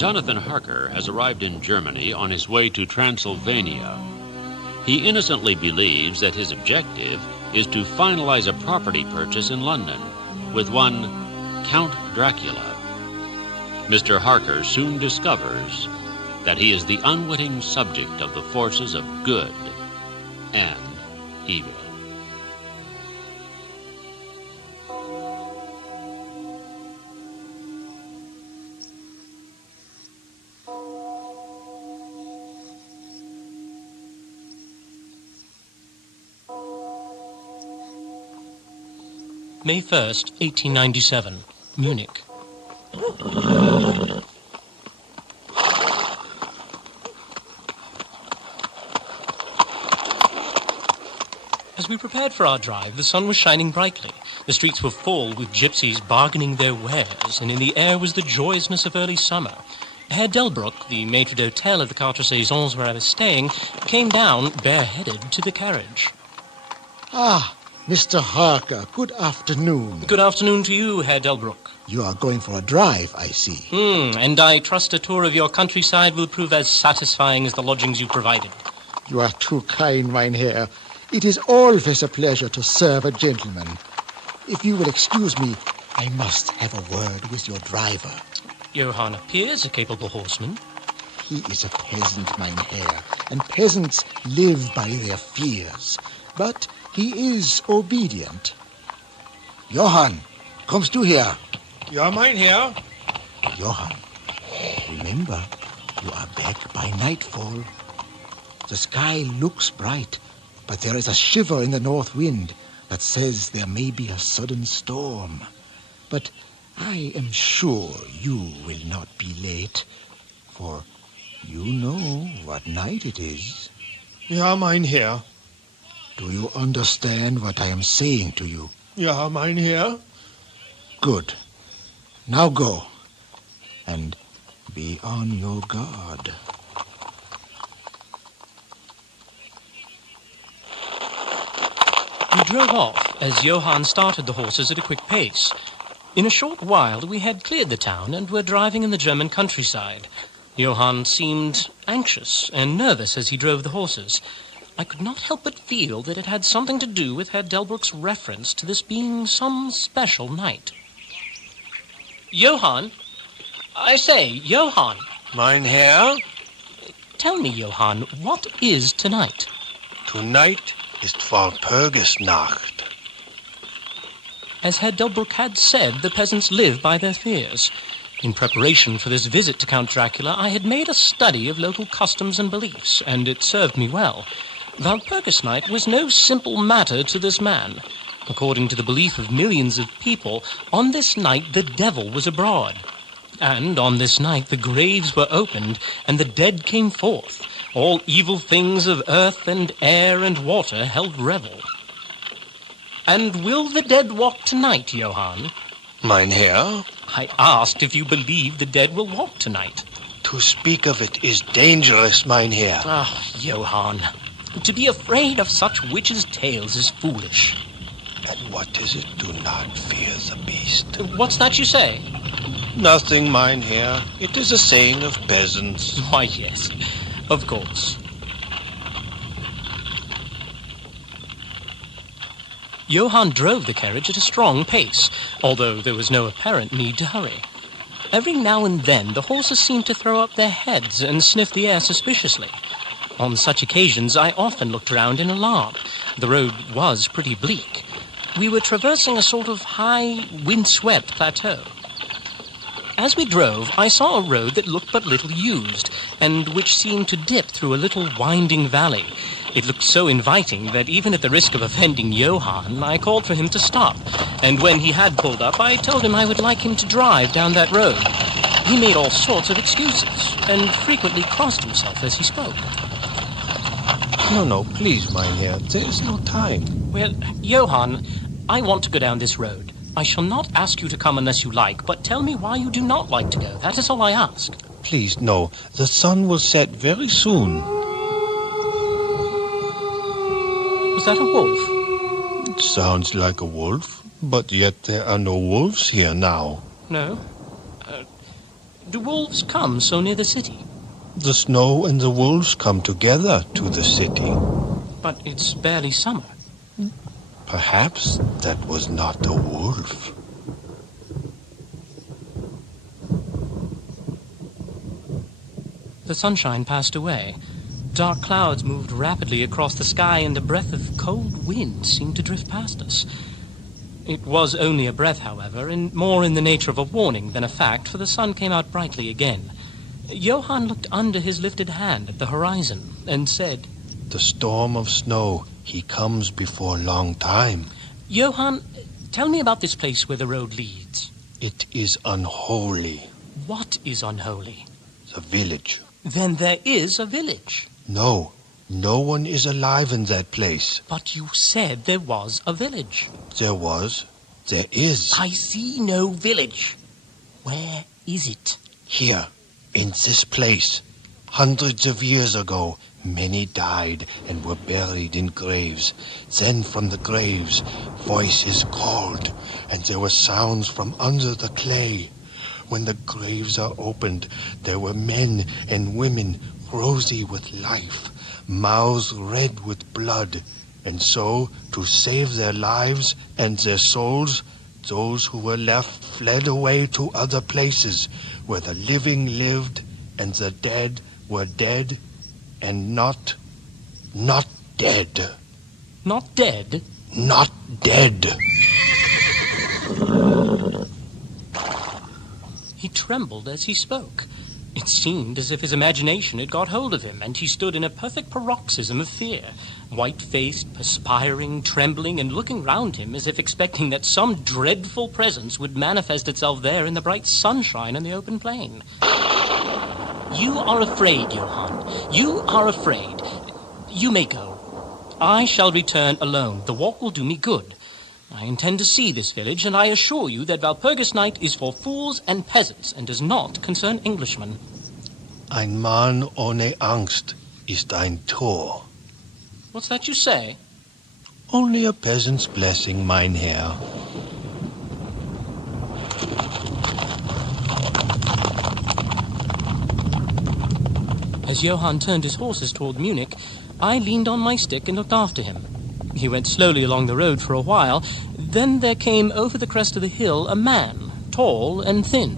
Jonathan Harker has arrived in Germany on his way to Transylvania. He innocently believes that his objective is to finalize a property purchase in London with one Count Dracula. Mr. Harker soon discovers that he is the unwitting subject of the forces of good and evil. May 1st, 1897, Munich. As we prepared for our drive, the sun was shining brightly. The streets were full with gypsies bargaining their wares, and in the air was the joyousness of early summer. Herr Delbruck, the maitre d'hotel of the Quatre Saisons where I was staying, came down, bareheaded, to the carriage. Ah, Mr. Harker, good afternoon. Good afternoon to you, Herr Delbruck. You are going for a drive, I see. And I trust a tour of your countryside will prove as satisfying as the lodgings you provided. You are too kind, mein Herr. It is always a pleasure to serve a gentleman. If you will excuse me, I must have a word with your driver. Johann appears a capable horseman. He is a peasant, mein Herr, and peasants live by their fears. But he is obedient. Johann, kommst du her? Ja, mein Herr. Johann, remember, you are back by nightfall. The sky looks bright, but there is a shiver in the north wind that says there may be a sudden storm. But I am sure you will not be late, for you know what night it is. Ja, mein Herr. Do you understand what I am saying to you? Ja, mein Herr. Good. Now go, and be on your guard. We drove off as Johann started the horses at a quick pace. In a short while, we had cleared the town and were driving in the German countryside. Johann seemed anxious and nervous as he drove the horses. I could not help but feel that it had something to do with Herr Delbruck's reference to this being some special night. Johann? I say, Johann. Mein Herr. Tell me, Johann, what is tonight? Tonight ist Walpurgisnacht. As Herr Delbruck had said, the peasants live by their fears. In preparation for this visit to Count Dracula, I had made a study of local customs and beliefs, and it served me well. Walpurgisnight was no simple matter to this man. According to the belief of millions of people, on this night the devil was abroad. And on this night the graves were opened, and the dead came forth. All evil things of earth and air and water held revel. And will the dead walk tonight, Johann? Mein Herr. I asked if you believe the dead will walk tonight. To speak of it is dangerous, mein Herr. Ah, Johann. To be afraid of such witches' tales is foolish. And what is it? Do not fear the beast. What's that you say? Nothing, mein Herr. It is a saying of peasants. Why, yes, of course. Johann drove the carriage at a strong pace, although there was no apparent need to hurry. Every now and then the horses seemed to throw up their heads and sniff the air suspiciously. On such occasions I often looked around in alarm. The road was pretty bleak. We were traversing a sort of high, wind-swept plateau. As we drove, I saw a road that looked but little used, and which seemed to dip through a little winding valley. It looked so inviting that even at the risk of offending Johann, I called for him to stop. And when he had pulled up, I told him I would like him to drive down that road. He made all sorts of excuses, and frequently crossed himself as he spoke. No, please, mein Herr. There is no time. Well, Johann, I want to go down this road. I shall not ask you to come unless you like, but tell me why you do not like to go. That is all I ask. Please, no. The sun will set very soon. Was that a wolf? It sounds like a wolf, but yet there are no wolves here now. No? Do wolves come so near the city? The snow and the wolves come together to the city. But it's barely summer. Perhaps that was not a wolf. The sunshine passed away. Dark clouds moved rapidly across the sky, and a breath of cold wind seemed to drift past us. It was only a breath, however, and more in the nature of a warning than a fact, for the sun came out brightly again. Johann looked under his lifted hand at the horizon and said, The storm of snow, he comes before long time. Johann, tell me about this place where the road leads. It is unholy. What is unholy? The village. Then there is a village. No, no one is alive in that place. But you said there was a village. There was. There is. I see no village. Where is it? Here, in this place. Hundreds of years ago, many died and were buried in graves. Then from the graves, voices called, and there were sounds from under the clay. When the graves are opened, there were men and women rosy with life, mouths red with blood. And so, to save their lives and their souls, those who were left fled away to other places, where the living lived and the dead were dead and not dead. Not dead? Not dead. He trembled as he spoke. It seemed as if his imagination had got hold of him, and he stood in a perfect paroxysm of fear, white-faced, perspiring, trembling, and looking round him as if expecting that some dreadful presence would manifest itself there in the bright sunshine and the open plain. You are afraid, Johann. You are afraid. You may go. I shall return alone. The walk will do me good. I intend to see this village, and I assure you that Walpurgis Night is for fools and peasants, and does not concern Englishmen. Ein Mann ohne Angst ist ein Tor. What's that you say? Only a peasant's blessing, mein Herr. As Johann turned his horses toward Munich, I leaned on my stick and looked after him. He went slowly along the road for a while. Then there came over the crest of the hill a man, tall and thin.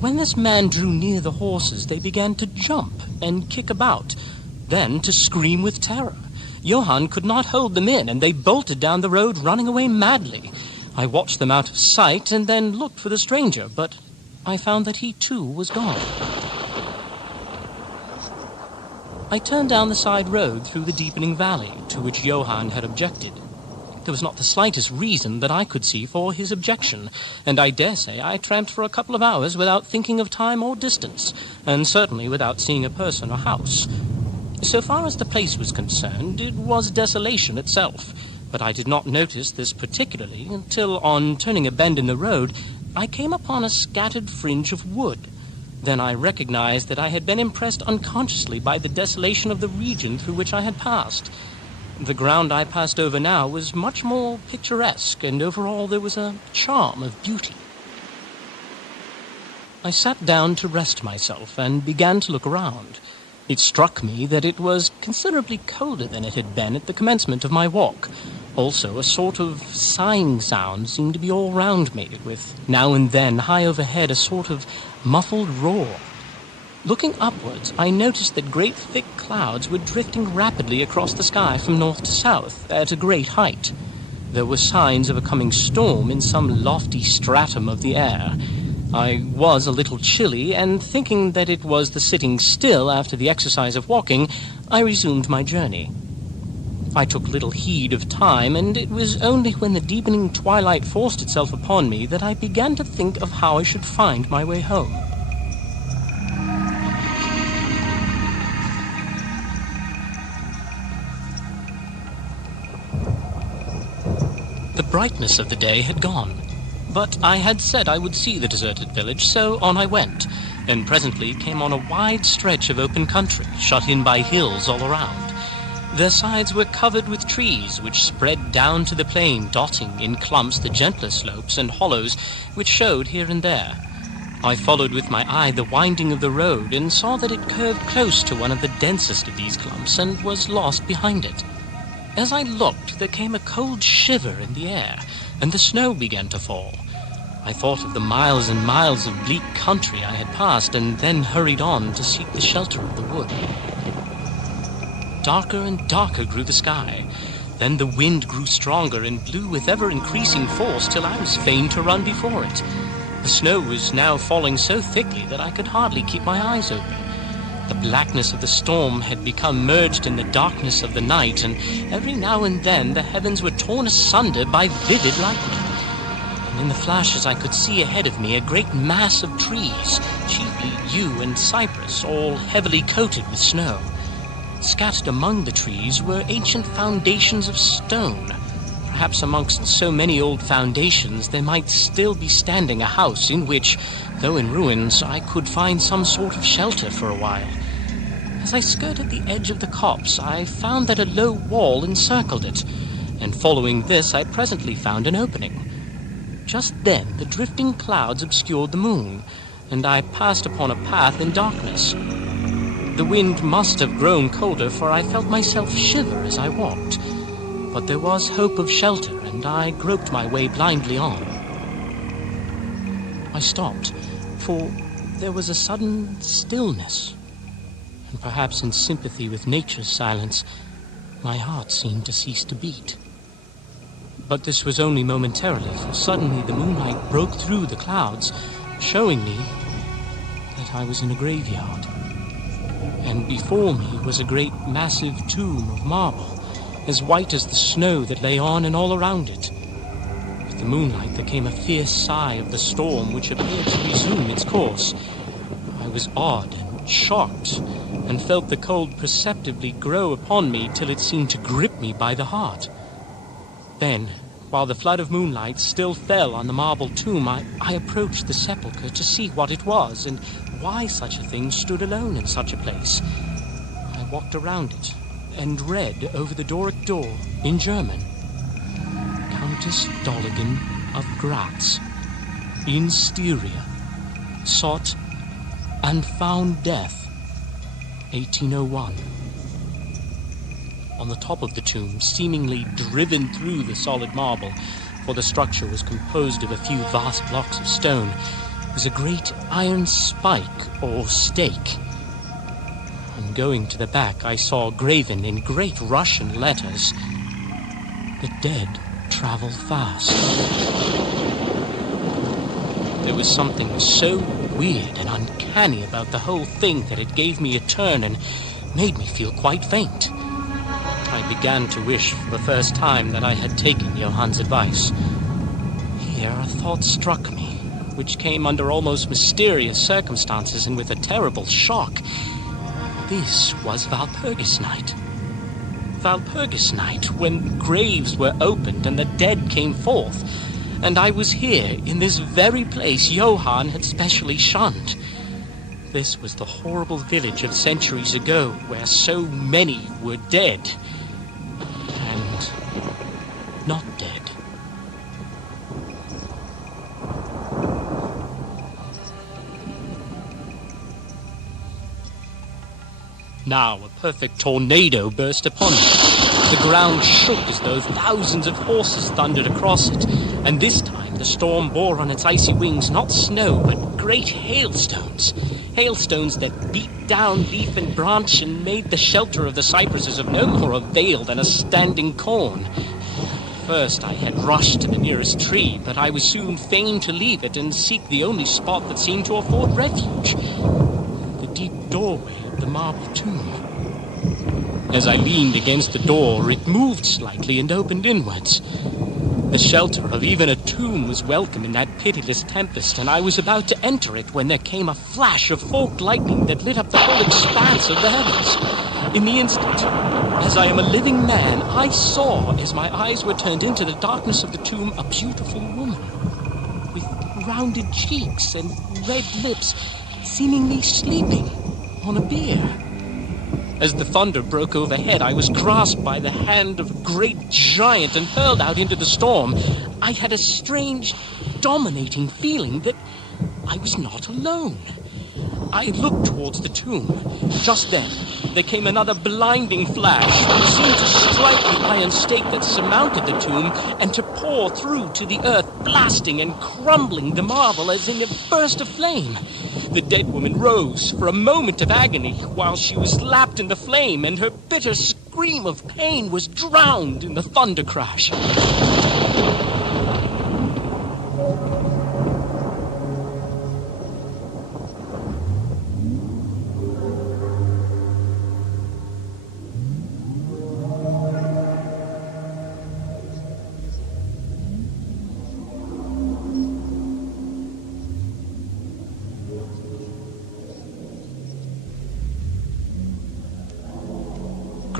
When this man drew near the horses, they began to jump and kick about, then to scream with terror. Johann could not hold them in, and they bolted down the road, running away madly. I watched them out of sight and then looked for the stranger, but I found that he too was gone. I turned down the side road through the deepening valley, to which Johann had objected. There was not the slightest reason that I could see for his objection, and I dare say I tramped for a couple of hours without thinking of time or distance, and certainly without seeing a person or house. So far as the place was concerned, it was desolation itself, but I did not notice this particularly until, on turning a bend in the road, I came upon a scattered fringe of wood. Then I recognized that I had been impressed unconsciously by the desolation of the region through which I had passed. The ground I passed over now was much more picturesque, and overall there was a charm of beauty. I sat down to rest myself and began to look around. It struck me that it was considerably colder than it had been at the commencement of my walk. Also, a sort of sighing sound seemed to be all round me, with now and then, high overhead, a sort of muffled roar. Looking upwards, I noticed that great thick clouds were drifting rapidly across the sky from north to south at a great height. There were signs of a coming storm in some lofty stratum of the air. I was a little chilly, and thinking that it was the sitting still after the exercise of walking, I resumed my journey. I took little heed of time, and it was only when the deepening twilight forced itself upon me that I began to think of how I should find my way home. The brightness of the day had gone, but I had said I would see the deserted village, so on I went, and presently came on a wide stretch of open country, shut in by hills all around. Their sides were covered with trees, which spread down to the plain, dotting in clumps the gentler slopes and hollows which showed here and there. I followed with my eye the winding of the road and saw that it curved close to one of the densest of these clumps and was lost behind it. As I looked, there came a cold shiver in the air, and the snow began to fall. I thought of the miles and miles of bleak country I had passed, and then hurried on to seek the shelter of the wood. Darker and darker grew the sky. Then the wind grew stronger and blew with ever-increasing force till I was fain to run before it. The snow was now falling so thickly that I could hardly keep my eyes open. The blackness of the storm had become merged in the darkness of the night, and every now and then the heavens were torn asunder by vivid lightning. And in the flashes I could see ahead of me a great mass of trees, chiefly yew and cypress, all heavily coated with snow. Scattered among the trees were ancient foundations of stone. Perhaps amongst so many old foundations there might still be standing a house in which, though in ruins, I could find some sort of shelter for a while. As I skirted the edge of the copse, I found that a low wall encircled it, and following this I presently found an opening. Just then the drifting clouds obscured the moon, and I passed upon a path in darkness. The wind must have grown colder, for I felt myself shiver as I walked. But there was hope of shelter, and I groped my way blindly on. I stopped, for there was a sudden stillness, and perhaps in sympathy with nature's silence, my heart seemed to cease to beat. But this was only momentarily, for suddenly the moonlight broke through the clouds, showing me that I was in a graveyard. And before me was a great massive tomb of marble, as white as the snow that lay on and all around it. With the moonlight there came a fierce sigh of the storm which appeared to resume its course. I was awed and shocked, and felt the cold perceptibly grow upon me till it seemed to grip me by the heart. Then, while the flood of moonlight still fell on the marble tomb, I approached the sepulchre to see what it was, and why such a thing stood alone in such a place. I walked around it, and read over the Doric door, in German, Countess Dolligan of Graz, in Styria, sought and found death, 1801. On the top of the tomb, seemingly driven through the solid marble, for the structure was composed of a few vast blocks of stone, was a great iron spike or stake. On going to the back, I saw graven in great Russian letters, "The dead travel fast." There was something so weird and uncanny about the whole thing that it gave me a turn and made me feel quite faint. I began to wish for the first time that I had taken Johann's advice. Here a thought struck me, which came under almost mysterious circumstances and with a terrible shock. This was Walpurgis night. Walpurgis night, when graves were opened and the dead came forth. And I was here, in this very place Johann had specially shunned. This was the horrible village of centuries ago, where so many were dead. And not dead. Now a perfect tornado burst upon me. The ground shook as though thousands of horses thundered across it, and this time the storm bore on its icy wings not snow, but great hailstones. Hailstones that beat down leaf and branch and made the shelter of the cypresses of no more avail than a standing corn. First I had rushed to the nearest tree, but I was soon fain to leave it and seek the only spot that seemed to afford refuge, the deep doorway of the marble tomb. As I leaned against the door, it moved slightly and opened inwards. The shelter of even a tomb was welcome in that pitiless tempest, and I was about to enter it when there came a flash of forked lightning that lit up the whole expanse of the heavens. In the instant, as I am a living man, I saw, as my eyes were turned into the darkness of the tomb, a beautiful woman with rounded cheeks and red lips, seemingly sleeping on a bier. As the thunder broke overhead, I was grasped by the hand of a great giant and hurled out into the storm. I had a strange, dominating feeling that I was not alone. I looked towards the tomb. Just then, there came another blinding flash, which seemed to strike the iron stake that surmounted the tomb and to pour through to the earth, blasting and crumbling the marble as in a burst of flame. The dead woman rose for a moment of agony while she was lapped in the flame, and her bitter scream of pain was drowned in the thunder crash.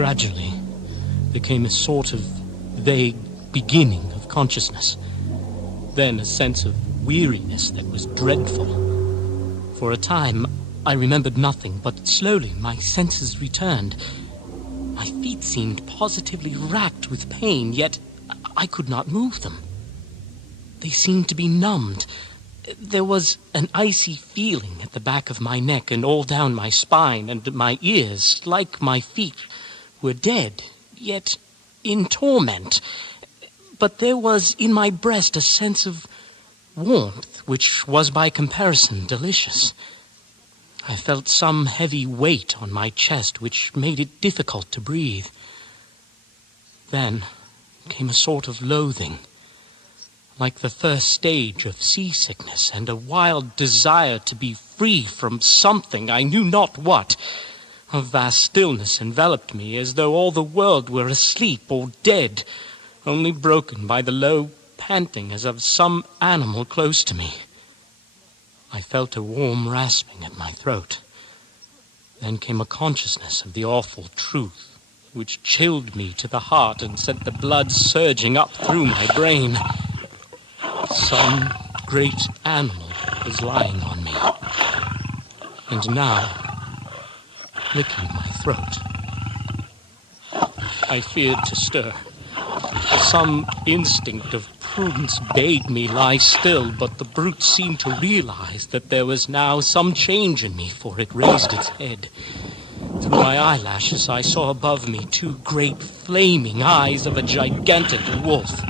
Gradually, there came a sort of vague beginning of consciousness. Then a sense of weariness that was dreadful. For a time, I remembered nothing, but slowly my senses returned. My feet seemed positively racked with pain, yet I could not move them. They seemed to be numbed. There was an icy feeling at the back of my neck and all down my spine, and my ears, like my feet, were dead, yet in torment. But there was in my breast a sense of warmth, which was by comparison delicious. I felt some heavy weight on my chest, which made it difficult to breathe. Then came a sort of loathing, like the first stage of seasickness, and a wild desire to be free from something, I knew not what. A vast stillness enveloped me, as though all the world were asleep or dead, only broken by the low panting as of some animal close to me. I felt a warm rasping at my throat. Then came a consciousness of the awful truth, which chilled me to the heart and sent the blood surging up through my brain. Some great animal was lying on me, and now licking my throat. I feared to stir. Some instinct of prudence bade me lie still, but the brute seemed to realize that there was now some change in me, for it raised its head. Through my eyelashes I saw above me two great flaming eyes of a gigantic wolf.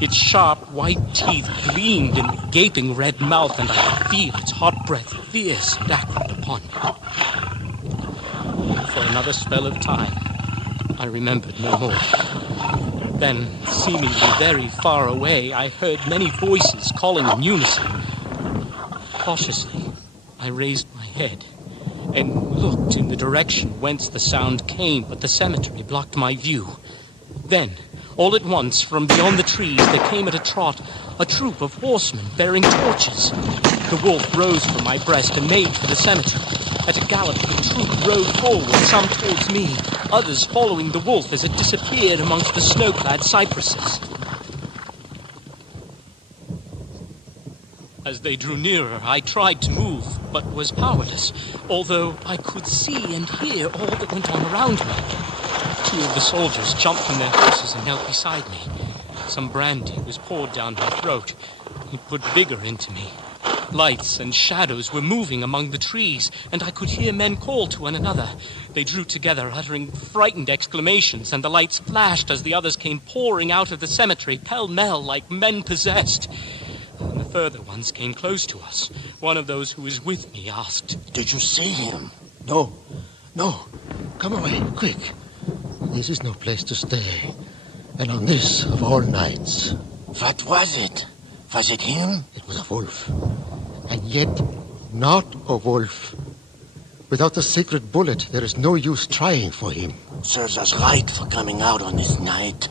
Its sharp white teeth gleamed in the gaping red mouth, and I could feel its hot breath fierce and acrid upon me. For another spell of time, I remembered no more. Then, seemingly very far away, I heard many voices calling in unison. Cautiously, I raised my head and looked in the direction whence the sound came, but the cemetery blocked my view. Then, all at once, from beyond the trees, there came at a trot a troop of horsemen bearing torches. The wolf rose from my breast and made for the cemetery. At a gallop, the troop rode forward, some towards me, others following the wolf as it disappeared amongst the snow-clad cypresses. As they drew nearer, I tried to move, but was powerless, although I could see and hear all that went on around me. Two of the soldiers jumped from their horses and knelt beside me. Some brandy was poured down my throat. It put vigor into me. Lights and shadows were moving among the trees, and I could hear men call to one another. They drew together, uttering frightened exclamations, and the lights flashed as the others came pouring out of the cemetery, pell-mell, like men possessed. And the further ones came close to us. One of those who was with me asked, Did you see him? No. Come away, quick. This is no place to stay. And on this of all nights. What was it? Was it him? It was a wolf. And yet, not a wolf. Without the sacred bullet, there is no use trying for him. Serves us right for coming out on this night.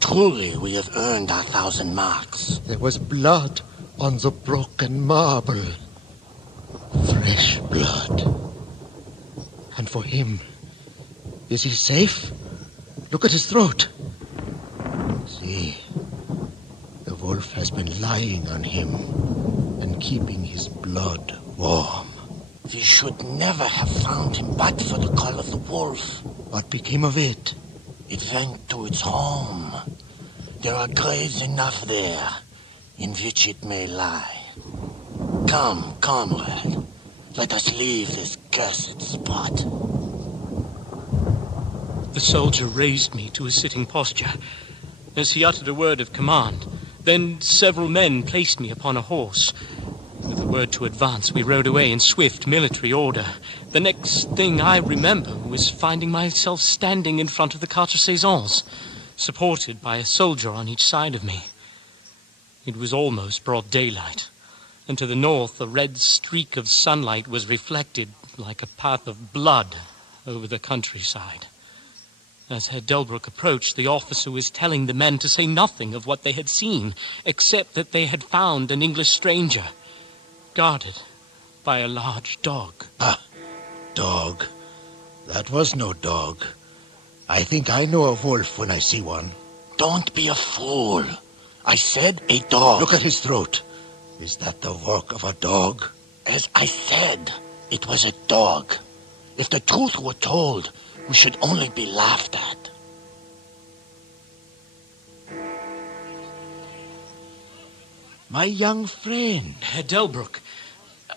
Truly, we have earned our 1,000 marks. There was blood on the broken marble. Fresh blood. And for him, is he safe? Look at his throat. See, the wolf has been lying on him and keeping his blood warm. We should never have found him but for the call of the wolf. What became of it? It went to its home. There are graves enough there in which it may lie. Come, comrade. Let us leave this cursed spot. The soldier raised me to a sitting posture as he uttered a word of command. Then several men placed me upon a horse. With a word to advance, we rode away in swift military order. The next thing I remember was finding myself standing in front of the Quatre-Saisons, supported by a soldier on each side of me. It was almost broad daylight, and to the north a red streak of sunlight was reflected like a path of blood over the countryside. As Herr Delbruck approached, the officer was telling the men to say nothing of what they had seen, except that they had found an English stranger, guarded by a large dog. Ah, dog. That was no dog. I think I know a wolf when I see one. Don't be a fool. I said a dog. Look at his throat. Is that the work of a dog? As I said, it was a dog. If the truth were told, we should only be laughed at. My young friend. Herr Delbruck,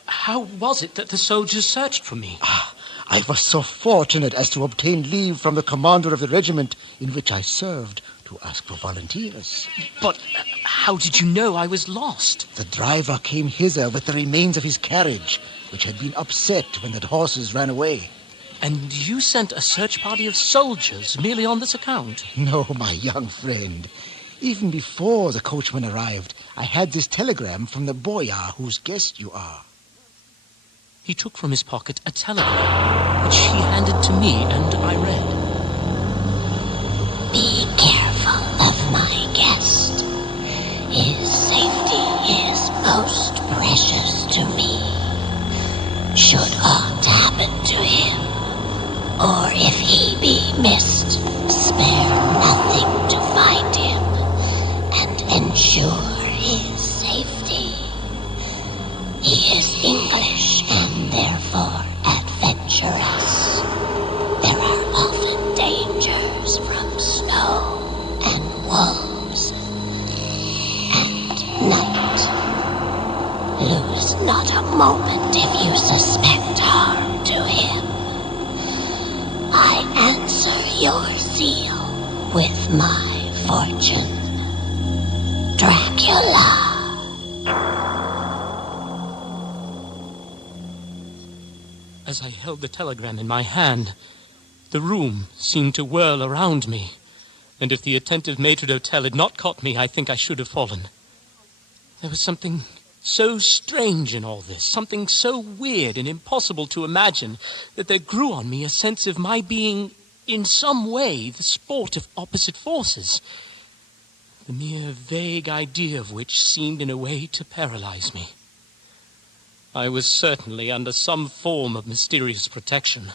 how was it that the soldiers searched for me? I was so fortunate as to obtain leave from the commander of the regiment in which I served to ask for volunteers. But how did you know I was lost? The driver came hither with the remains of his carriage, which had been upset when the horses ran away. And you sent a search party of soldiers merely on this account? No, my young friend. Even before the coachman arrived, I had this telegram from the boyar whose guest you are. He took from his pocket a telegram, which he handed to me, and I read. Be careful of my guest. His safety is most precious to me. Should aught happen to him, or if he be missed, spare nothing to find him and ensure his safety. He is English and therefore adventurous. There are often dangers from snow and wolves and night. Lose not a moment if you suspect harm to him. I answer your zeal with my fortune. Dracula. As I held the telegram in my hand, the room seemed to whirl around me, and if the attentive maitre d'hotel had not caught me, I think I should have fallen. There was something so strange in all this, something so weird and impossible to imagine, that there grew on me a sense of my being, in some way, the sport of opposite forces, the mere vague idea of which seemed in a way to paralyze me. I was certainly under some form of mysterious protection.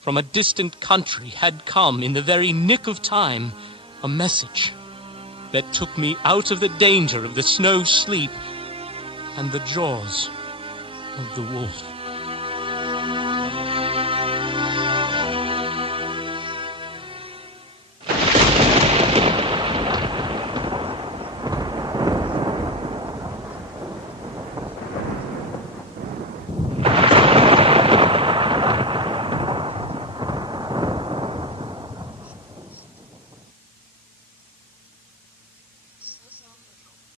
From a distant country had come, in the very nick of time, a message that took me out of the danger of the snow sleep and the jaws of the wolf.